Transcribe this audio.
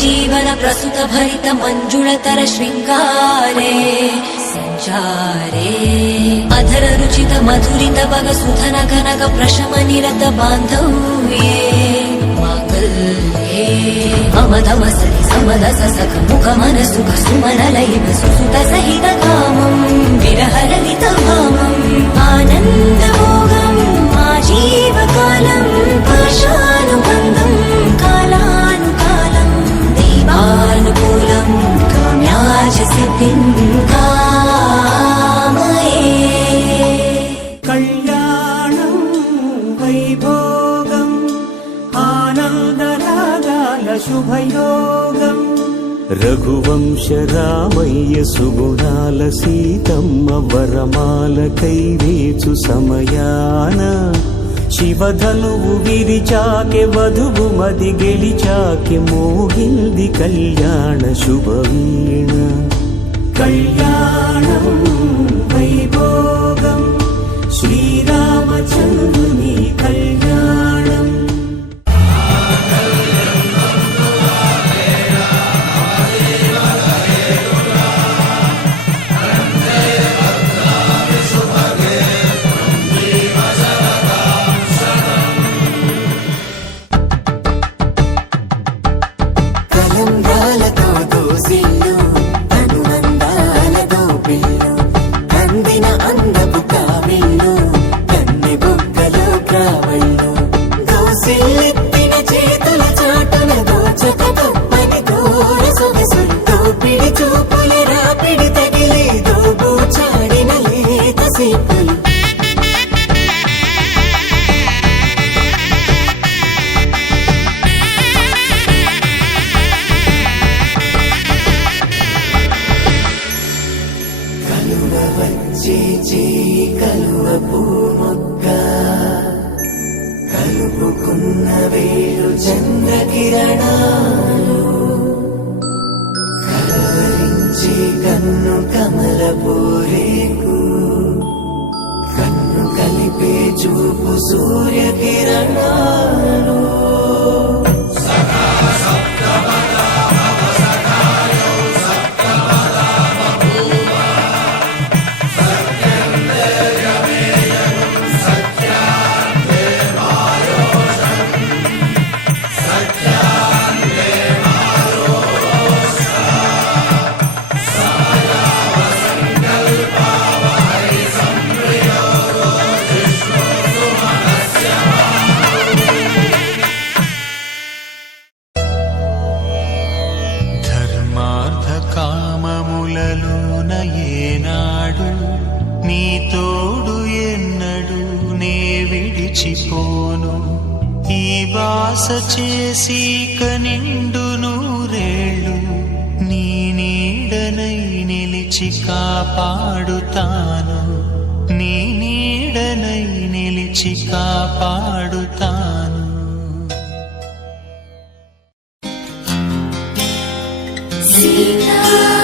जीवन प्रसुत भरित मंजुळतर शृंगारे संचारे अधर रुचित मधुरित बग सुधन घनक प्रशम निरत बांधव्ये मांगल्ये मम तव सति समदस सख मुख मन सुख सुमन लैव सुसुत सहित कामं विरह ललित भामम् आनंद भोगम् आजीवकालं पाशानुबन्धं कालानुकालं दैवानुकूलं काम्याच सिद्धिं कामये कल्याणं वैभोगम् आनन्दरागाल शुभयोगम् रघुवंश रामय्य सुगुणाल सीतम्म वरमाल कैवेचु समयान शिवधनुवु विरिचाके वधुवु मदि गेलिचाके मोहिल्दि कल्याण शुभवीण कल्याणं वैभोगम् श्रीरामचन्द्रुनि कल्याणम् కలువ పూమొక్క కలుపుకున్న వేలు చంద్రకిరణాలు కలవరించి కన్ను కమల పూరేకు కన్ను కలిపే చూపు సూర్యకిరణాలు కామములలోన ఏనాడు నీ తోడు ఎన్నడు నే విడిచిపోను ఈ వాస చేసి కనిండు నూరేళ్ళు నీ నీడనై నిలిచి కాపాడుతాను నీ నీడనై నిలిచి కాపాడుతాను सीता